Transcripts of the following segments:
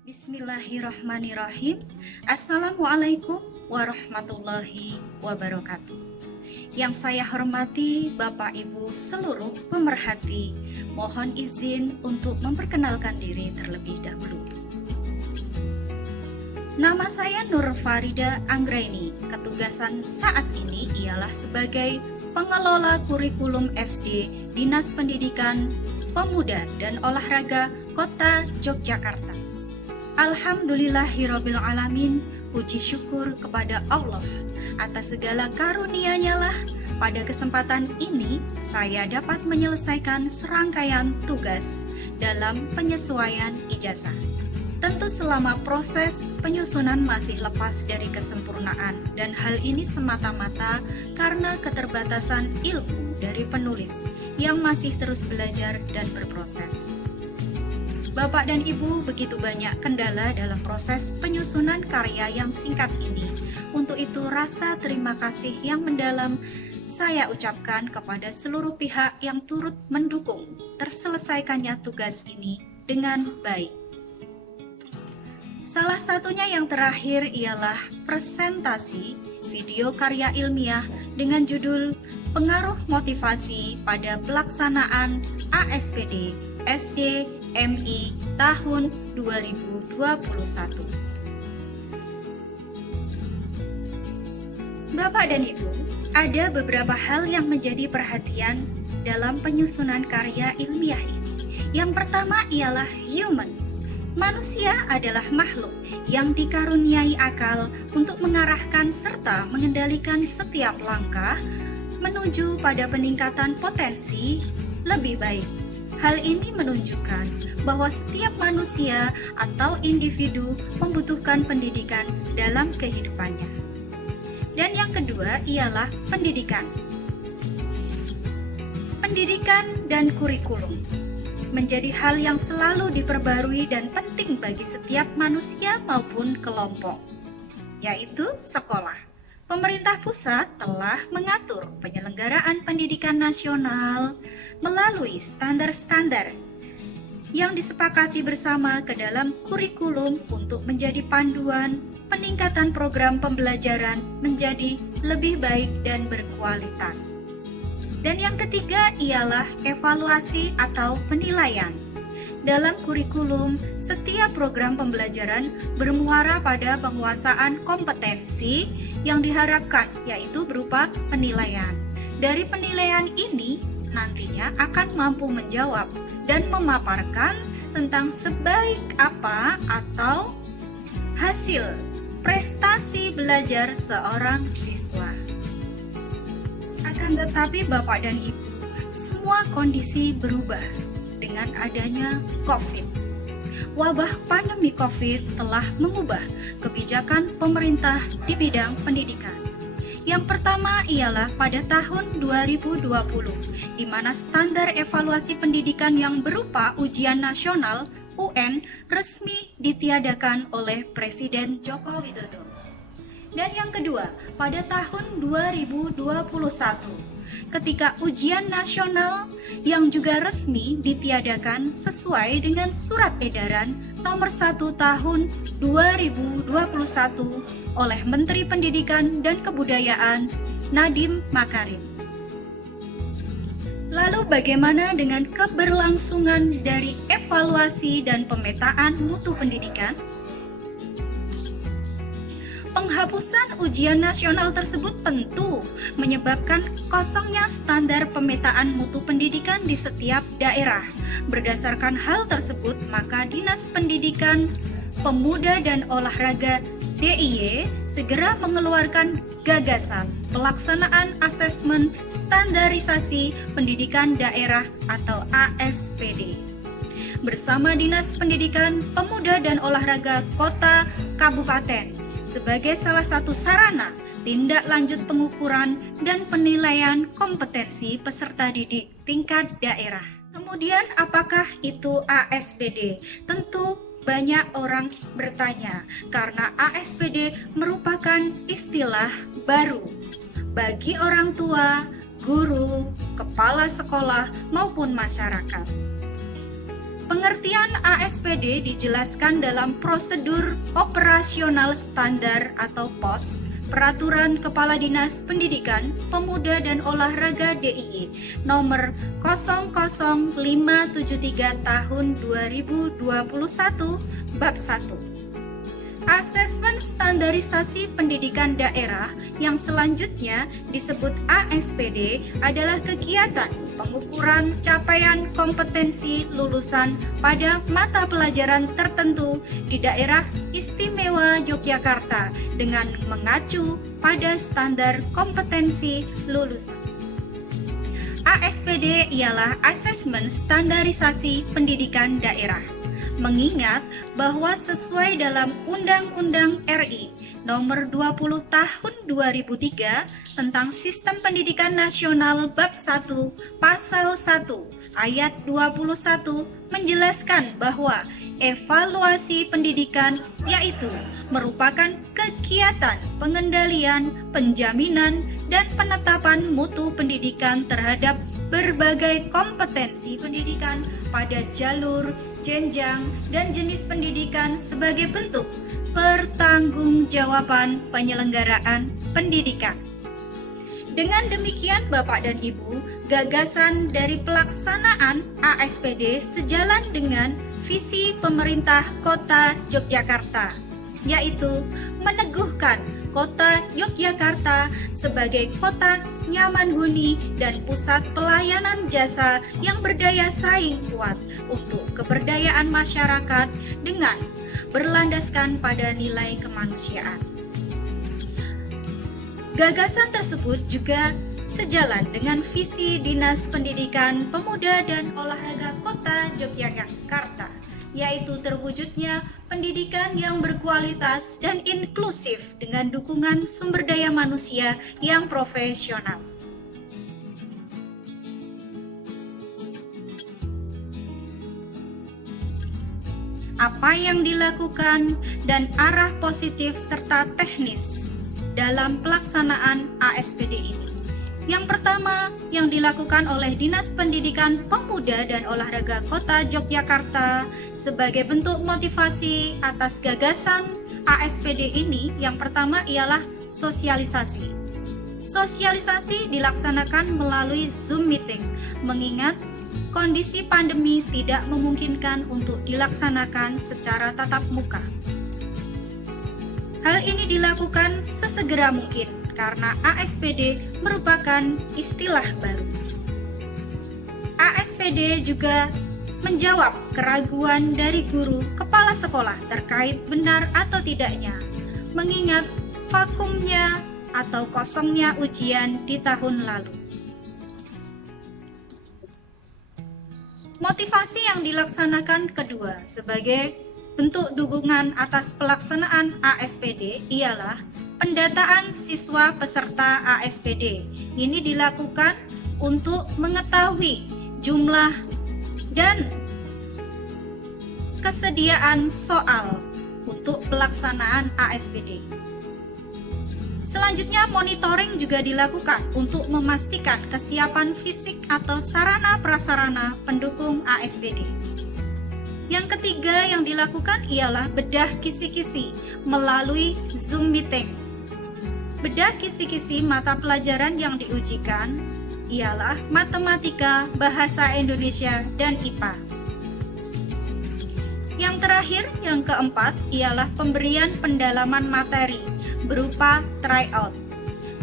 Bismillahirrahmanirrahim. Assalamualaikum warahmatullahi wabarakatuh. Yang saya hormati Bapak Ibu seluruh pemerhati, mohon izin untuk memperkenalkan diri terlebih dahulu. Nama saya Nur Farida Anggraini. Ketugasan saat ini ialah sebagai pengelola kurikulum SD Dinas Pendidikan, Pemuda dan Olahraga Kota Yogyakarta. Alhamdulillahirabbil alamin, puji syukur kepada Allah atas segala karunia-Nya lah pada kesempatan ini saya dapat menyelesaikan serangkaian tugas dalam penyesuaian ijazah. Tentu selama proses penyusunan masih lepas dari kesempurnaan, dan hal ini semata-mata karena keterbatasan ilmu dari penulis yang masih terus belajar dan berproses. Bapak dan Ibu, begitu banyak kendala dalam proses penyusunan karya yang singkat ini. Untuk itu rasa terima kasih yang mendalam saya ucapkan kepada seluruh pihak yang turut mendukung terselesaikannya tugas ini dengan baik. Salah satunya yang terakhir ialah presentasi video karya ilmiah dengan judul Pengaruh Motivasi pada Pelaksanaan ASPD SD MI tahun 2021. Bapak dan Ibu, ada beberapa hal yang menjadi perhatian dalam penyusunan karya ilmiah ini. Yang pertama ialah human. Manusia adalah makhluk yang dikaruniai akal untuk mengarahkan serta mengendalikan setiap langkah menuju pada peningkatan potensi lebih baik. Hal ini menunjukkan bahwa setiap manusia atau individu membutuhkan pendidikan dalam kehidupannya. Dan yang kedua ialah pendidikan. Pendidikan dan kurikulum menjadi hal yang selalu diperbarui dan penting bagi setiap manusia maupun kelompok, yaitu sekolah. Pemerintah pusat telah mengatur penyelenggaraan pendidikan nasional melalui standar-standar yang disepakati bersama ke dalam kurikulum untuk menjadi panduan peningkatan program pembelajaran menjadi lebih baik dan berkualitas. Dan yang ketiga ialah evaluasi atau penilaian. Dalam kurikulum, setiap program pembelajaran bermuara pada penguasaan kompetensi yang diharapkan, yaitu berupa penilaian. Dari penilaian ini, nantinya akan mampu menjawab dan memaparkan tentang sebaik apa atau hasil prestasi belajar seorang siswa. Akan tetapi Bapak dan Ibu, semua kondisi berubah dengan adanya COVID. Wabah pandemi COVID telah mengubah kebijakan pemerintah di bidang pendidikan. Yang pertama ialah pada tahun 2020, di mana standar evaluasi pendidikan yang berupa ujian nasional UN resmi ditiadakan oleh Presiden Joko Widodo. Dan yang kedua, pada tahun 2021, ketika ujian nasional yang juga resmi ditiadakan sesuai dengan Surat Edaran Nomor 1 Tahun 2021 oleh Menteri Pendidikan dan Kebudayaan Nadiem Makarim. Lalu bagaimana dengan keberlangsungan dari evaluasi dan pemetaan mutu pendidikan? Penghapusan ujian nasional tersebut tentu menyebabkan kosongnya standar pemetaan mutu pendidikan di setiap daerah. Berdasarkan hal tersebut, maka Dinas Pendidikan, Pemuda dan Olahraga DIY segera mengeluarkan gagasan pelaksanaan asesmen standarisasi pendidikan daerah atau ASPD. Bersama Dinas Pendidikan, Pemuda dan Olahraga Kota Kabupaten sebagai salah satu sarana tindak lanjut pengukuran dan penilaian kompetensi peserta didik tingkat daerah. Kemudian apakah itu ASPD? Tentu banyak orang bertanya karena ASPD merupakan istilah baru bagi orang tua, guru, kepala sekolah maupun masyarakat. Pengertian ASPD dijelaskan dalam Prosedur Operasional Standar atau POS, Peraturan Kepala Dinas Pendidikan, Pemuda dan Olahraga DIY nomor 00573 tahun 2021 bab 1. Asesmen standarisasi pendidikan daerah yang selanjutnya disebut ASPD adalah kegiatan pengukuran capaian kompetensi lulusan pada mata pelajaran tertentu di daerah istimewa Yogyakarta dengan mengacu pada standar kompetensi lulusan. ASPD ialah asesmen standarisasi pendidikan daerah. Mengingat bahwa sesuai dalam Undang-Undang RI Nomor 20 Tahun 2003 tentang Sistem Pendidikan Nasional Bab 1 Pasal 1 Ayat 21 menjelaskan bahwa evaluasi pendidikan yaitu merupakan kegiatan pengendalian, penjaminan, dan penetapan mutu pendidikan terhadap berbagai kompetensi pendidikan pada jalur, jenjang, dan jenis pendidikan sebagai bentuk pertanggungjawaban penyelenggaraan pendidikan. Dengan demikian Bapak dan Ibu, gagasan dari pelaksanaan ASPD sejalan dengan visi pemerintah Kota Yogyakarta, yaitu meneguhkan Kota Yogyakarta sebagai kota nyaman huni dan pusat pelayanan jasa yang berdaya saing kuat untuk keberdayaan masyarakat dengan berlandaskan pada nilai kemanusiaan. Gagasan tersebut juga sejalan dengan visi Dinas Pendidikan, Pemuda dan Olahraga Kota Yogyakarta, yaitu terwujudnya pendidikan yang berkualitas dan inklusif dengan dukungan sumber daya manusia yang profesional. Apa yang dilakukan dan arah positif serta teknis dalam pelaksanaan ASPD ini. Yang pertama yang dilakukan oleh Dinas Pendidikan, Pemuda dan Olahraga Kota Yogyakarta sebagai bentuk motivasi atas gagasan ASPD ini, yang pertama ialah sosialisasi. Sosialisasi dilaksanakan melalui Zoom meeting, mengingat kondisi pandemi tidak memungkinkan untuk dilaksanakan secara tatap muka. Hal ini dilakukan sesegera mungkin karena ASPD merupakan istilah baru. ASPD juga menjawab keraguan dari guru kepala sekolah terkait benar atau tidaknya, mengingat vakumnya atau kosongnya ujian di tahun lalu. Motivasi yang dilaksanakan kedua sebagai bentuk dukungan atas pelaksanaan ASPD ialah pendataan siswa peserta ASPD. Ini dilakukan untuk mengetahui jumlah dan kesediaan soal untuk pelaksanaan ASPD. Selanjutnya, monitoring juga dilakukan untuk memastikan kesiapan fisik atau sarana prasarana pendukung ASPD. Yang ketiga yang dilakukan ialah bedah kisi-kisi melalui Zoom meeting. Bedah kisi-kisi mata pelajaran yang diujikan ialah matematika, bahasa Indonesia, dan IPA. Yang terakhir, yang keempat, ialah pemberian pendalaman materi berupa tryout.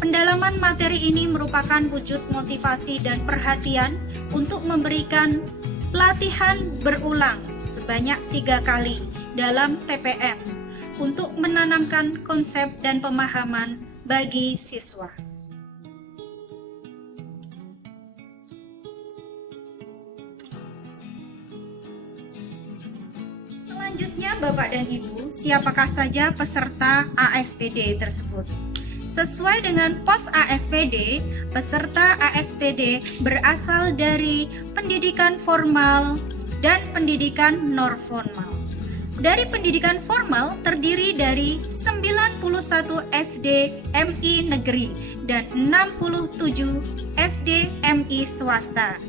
Pendalaman materi ini merupakan wujud motivasi dan perhatian untuk memberikan latihan berulang sebanyak 3 kali dalam TPM untuk menanamkan konsep dan pemahaman bagi siswa. Selanjutnya, Bapak dan Ibu, siapakah saja peserta ASPD tersebut? Sesuai dengan pos ASPD, peserta ASPD berasal dari pendidikan formal dan pendidikan non-formal. Dari pendidikan formal terdiri dari 91 SD MI negeri dan 67 SD MI swasta.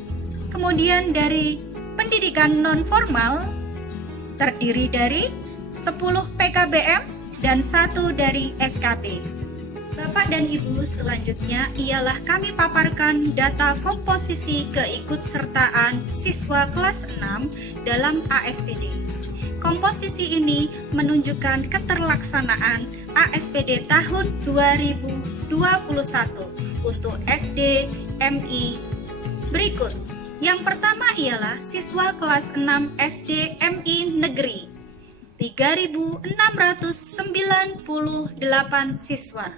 Kemudian dari pendidikan non-formal terdiri dari 10 PKBM dan 1 dari SKB. Bapak dan Ibu, selanjutnya ialah kami paparkan data komposisi keikutsertaan siswa kelas 6 dalam ASPD. Komposisi ini menunjukkan keterlaksanaan ASPD tahun 2021 untuk SD MI berikut. Yang pertama ialah siswa kelas 6 SD MI Negeri, 3.698 siswa.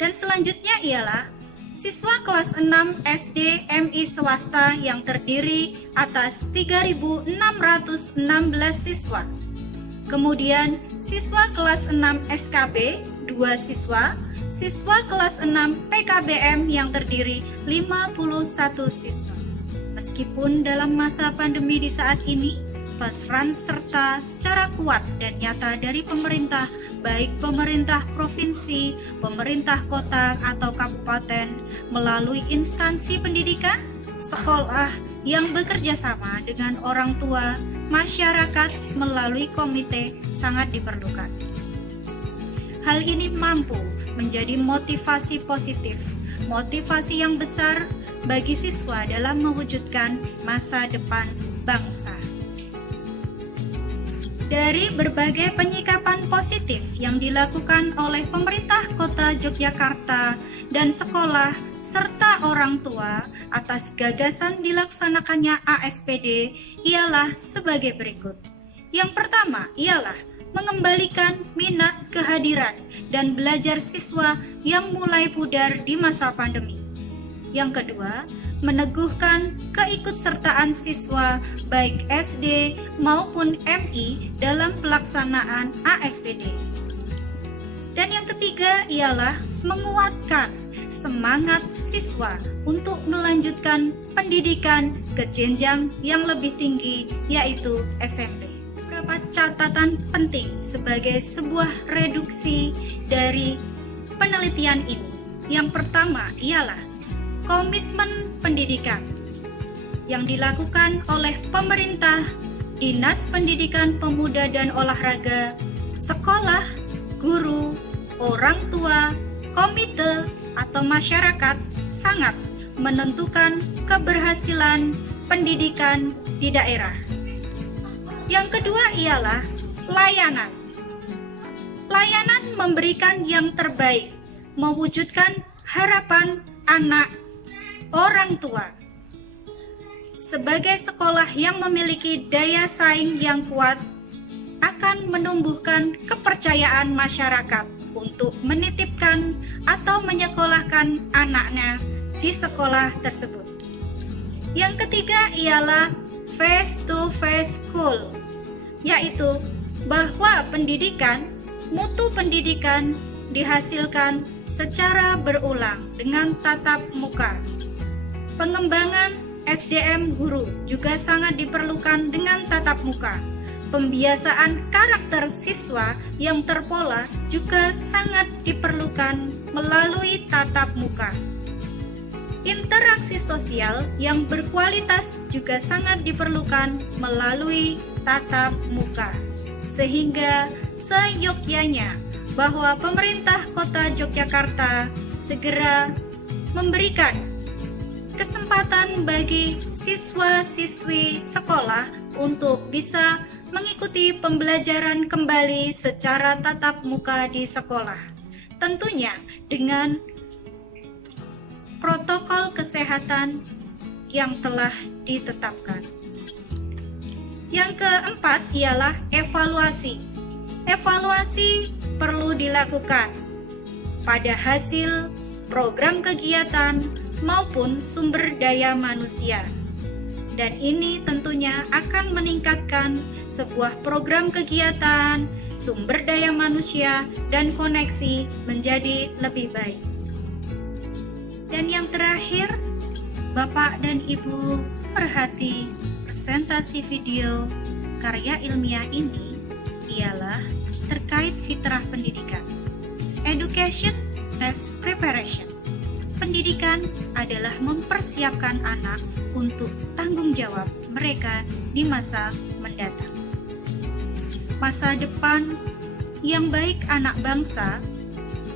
Dan selanjutnya ialah siswa kelas 6 SD MI swasta yang terdiri atas 3.616 siswa. Kemudian siswa kelas 6 SKB 2 siswa, siswa kelas 6 PKBM yang terdiri 51 siswa. Meskipun dalam masa pandemi di saat ini, peran serta secara kuat dan nyata dari pemerintah, baik pemerintah provinsi, pemerintah kota atau kabupaten, melalui instansi pendidikan, sekolah yang bekerja sama dengan orang tua, masyarakat melalui komite sangat diperlukan. Hal ini mampu menjadi motivasi positif, motivasi yang besar bagi siswa dalam mewujudkan masa depan bangsa. Dari berbagai penyikapan positif yang dilakukan oleh pemerintah Kota Yogyakarta dan sekolah serta orang tua atas gagasan dilaksanakannya ASPD ialah sebagai berikut. Yang pertama ialah mengembalikan minat kehadiran dan belajar siswa yang mulai pudar di masa pandemi. Yang kedua, meneguhkan keikutsertaan siswa baik SD maupun MI dalam pelaksanaan ASPD. Dan yang ketiga ialah menguatkan semangat siswa untuk melanjutkan pendidikan ke jenjang yang lebih tinggi, yaitu SMP. Beberapa catatan penting sebagai sebuah reduksi dari penelitian ini. Yang pertama ialah komitmen pendidikan yang dilakukan oleh pemerintah, Dinas Pendidikan Pemuda dan Olahraga, sekolah, guru, orang tua, komite, atau masyarakat sangat menentukan keberhasilan pendidikan di daerah. Yang kedua ialah layanan. Layanan memberikan yang terbaik, mewujudkan harapan anak orang tua. Sebagai sekolah yang memiliki daya saing yang kuat, akan menumbuhkan kepercayaan masyarakat untuk menitipkan atau menyekolahkan anaknya di sekolah tersebut. Yang ketiga ialah face-to-face school, yaitu bahwa pendidikan, mutu pendidikan dihasilkan secara berulang dengan tatap muka. Pengembangan SDM guru juga sangat diperlukan dengan tatap muka. Pembiasaan karakter siswa yang terpola juga sangat diperlukan melalui tatap muka. Interaksi sosial yang berkualitas juga sangat diperlukan melalui tatap muka. Sehingga seyogyanya bahwa pemerintah Kota Yogyakarta segera memberikan kesempatan bagi siswa-siswi sekolah untuk bisa mengikuti pembelajaran kembali secara tatap muka di sekolah. Tentunya dengan protokol kesehatan yang telah ditetapkan. Yang keempat ialah evaluasi. Evaluasi perlu dilakukan pada hasil program kegiatan maupun sumber daya manusia. Dan ini tentunya akan meningkatkan sebuah program kegiatan, sumber daya manusia, dan koneksi menjadi lebih baik. Dan yang terakhir, Bapak dan Ibu perhati presentasi video karya ilmiah ini ialah terkait fitrah pendidikan. Education as preparation. Pendidikan adalah mempersiapkan anak untuk tanggung jawab mereka di masa mendatang. Masa depan yang baik anak bangsa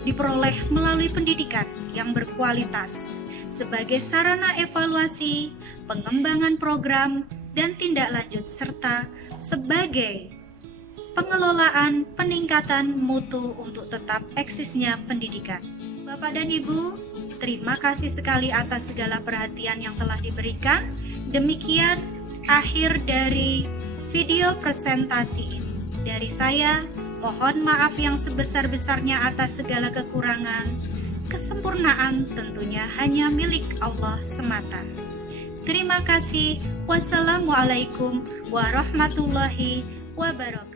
diperoleh melalui pendidikan yang berkualitas sebagai sarana evaluasi, pengembangan program, dan tindak lanjut serta sebagai pengelolaan peningkatan mutu untuk tetap eksisnya pendidikan. Bapak dan Ibu, terima kasih sekali atas segala perhatian yang telah diberikan. Demikian akhir dari video presentasi ini. Dari saya, mohon maaf yang sebesar-besarnya atas segala kekurangan. Kesempurnaan tentunya hanya milik Allah semata. Terima kasih. Wassalamualaikum warahmatullahi wabarakatuh.